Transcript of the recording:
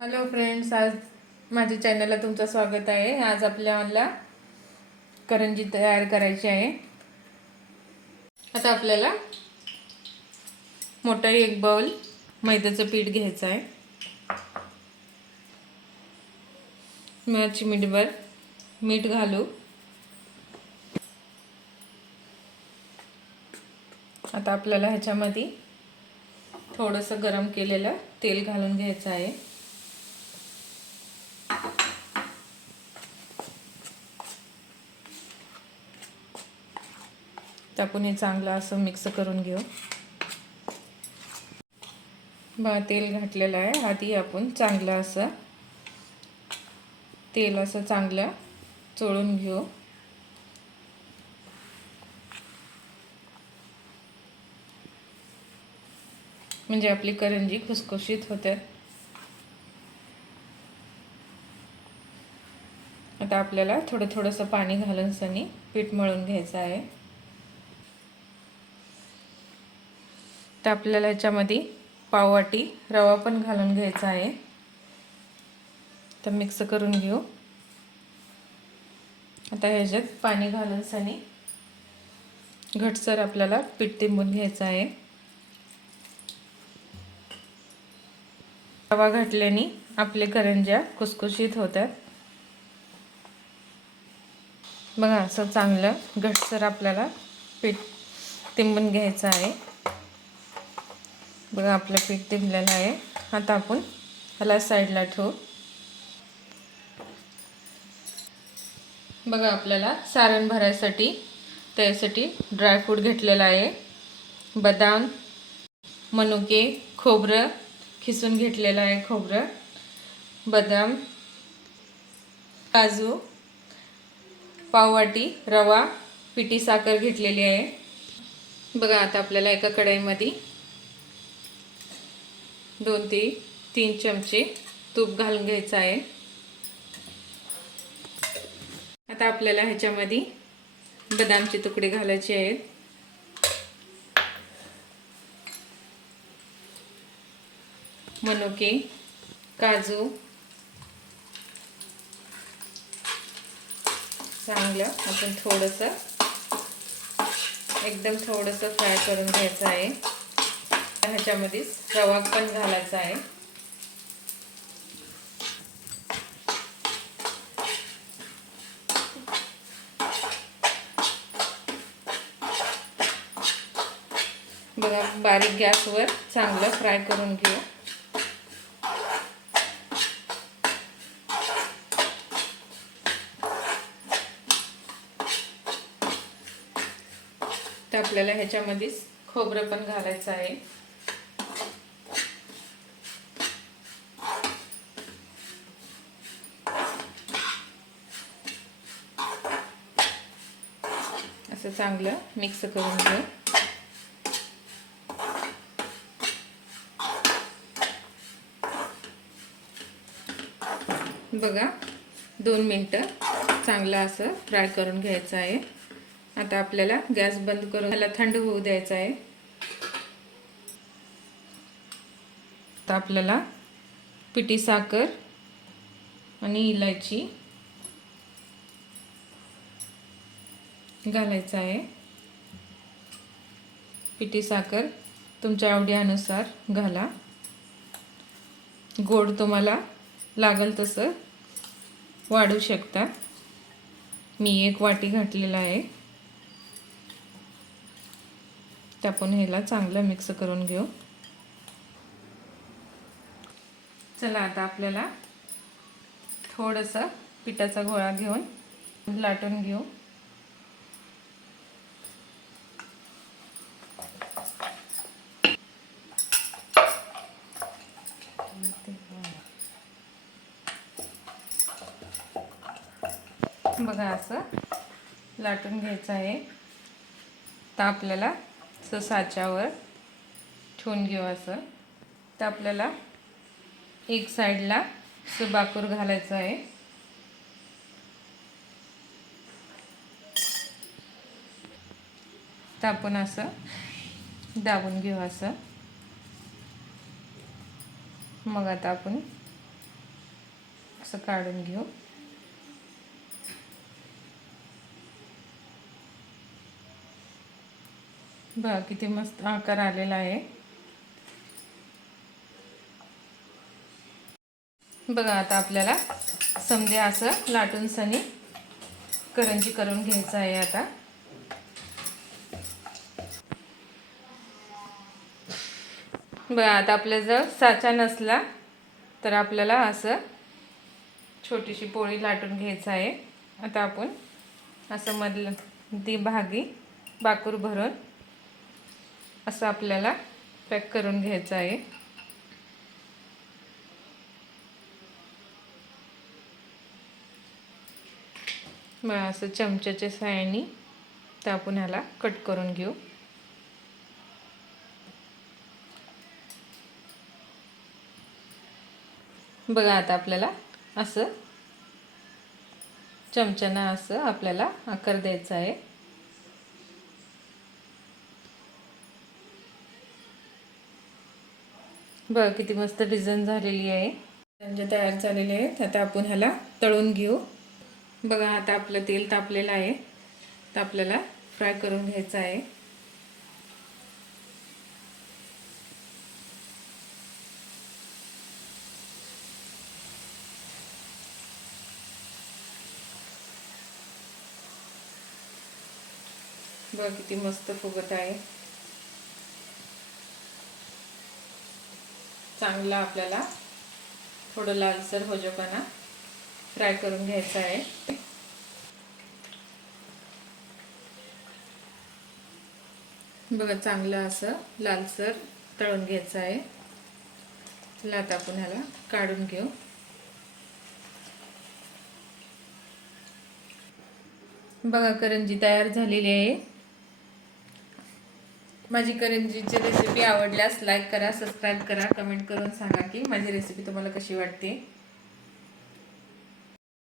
Hello friends आज माझ्या चॅनलला तुमचं स्वागत आहे. आज आपल्याला करंजी तयार करायची आहे. आता आपल्याला मोठा एक बाउल मैद्याचं पीठ घ्यायचं आहे. मिरची मीठभर मीठ घालू. आता आपल्याला ह्याच्यामध्ये थोडंसं गरम केलेलं तेल घालून घ्यायचं आहे. टाकून हे चांगलं असं मिक्स करून घेऊ. बा तेल घातलेलं आहे. आधी आपण चांगलं असं तेल असं चांगलं चोळून घेऊ. म्हणजे आपली करंजी खुसखुशीत होते. आता आपल्याला थोडं थोडंसं पाणी घालून सनी पीठ मळून घ्यायचं आहे. तर आपल्याला याच्यामध्ये पाववाटी रवा पण घालून घ्यायचा आहे. तर मिक्स करून घेऊ. आता ह्याच्यात पाणी घालून सनी घटसर आपल्याला पीठ तिंबून घ्यायचं आहे. रवा घातल्याने आपले करंज्या कुसकुशीत होतात. बघा असं चांगलं घटसर आपल्याला पीठ तिंबून घ्यायचं आहे. बघा आपलं पीठ तिंबलेलं आहे. आता आपण ह्याला साईडला ठेवू. बघा आपल्याला सारण भरायसाठी त्यासाठी ड्रायफ्रूट घेतलेलं आहे. बदाम मनुके खोबरं खिसून घेतलेलं आहे खोबरं. बदाम काजू पाववाटी रवा पिठी साखर घेतलेली आहे. बघा आता आपल्याला एका कढईमध्ये दोन ते तीन चमचे तूप घालून घ्यायचं आहे. आता आपल्याला ह्याच्यामध्ये बदामचे तुकडे घालायचे आहेत. मनुके काजू चांगलं आपण थोडंसं एकदम थोडंसं फ्राय करून घ्यायचं आहे. ह्याच्यामध्ये रवा पण घालायचा आहे. बघा बारीक गॅसवर चांगलं फ्राय करून घेऊ. तर आपल्याला ह्याच्यामध्येच खोबरं पण घालायचं आहे असं चांगलं मिक्स करून घे. बघा दोन मिनटं चांगलं असं फ्राय करून घ्यायचं आहे. आता आपल्याला गॅस बंद करून त्याला थंड होऊ द्यायचं आहे. आता आपल्याला पिठी साखर आणि इलायची घालायचं आहे. पिठी साखर तुमच्या आवडीनुसार घाला. गोड तुम्हाला लागल तसं वाढू शकता. मी एक वाटी घातलेला आहे. तर ह्याला चांगलं मिक्स करून घेऊ. चला आता आपल्याला थोडंसं पिठाचा गोळा घेऊन लाटून घेऊ. बघा असं लाटून घ्यायचं आहे. तर आपल्याला असं साच्यावर ठेवून घेऊ असं. तर आपल्याला एक साईडला असं बाकूर घालायचं आहे. तर आपण असं दाबून घेऊ असं. मग आता आपण असं काढून घेऊ. बघा किती मस्त आकार आलेला आहे. बघा आता आपल्याला समजे असं लाटून सनी करंजी करून घ्यायचं आहे आता. बघा आता आपल्याजवळ साचा नसला तर आपल्याला असं छोटीशी पोळी लाटून घ्यायचं आहे. आता आपण असं मधलं ती भागी बाकूर भरून असं आपल्याला पॅक करून घ्यायचं आहे. मग असं चमच्याच्या साहाय्याने तर आपण ह्याला कट करून घेऊ. बघा आता आपल्याला असं चमच्यानं असं आपल्याला आकार द्यायचा आहे. बघ किती मस्त डिझाईन झालेली आहे. म्हणजे तयार झालेले आहेत. आता आपण ह्याला तळून घेऊ. बघा आता आपलं तेल तापलेलं आहे. तर आपल्याला फ्राय करून घ्यायचं आहे. बघा किती मस्त फुगत आहे. चांगला आपल्याला थोडं लालसर होजोपणा फ्राय करून घ्यायचा आहे. बघा चांगलं असं लालसर तळून घ्यायचं आहे. चला आता आपण ह्याला काढून घेऊ. बघा करंजी तयार झालेली आहे. माझी करंजीची रेसिपी आवडल्यास लाईक करा सबस्क्राईब करा कमेंट करून सांगा की माझी रेसिपी तुम्हाला कशी वाटते.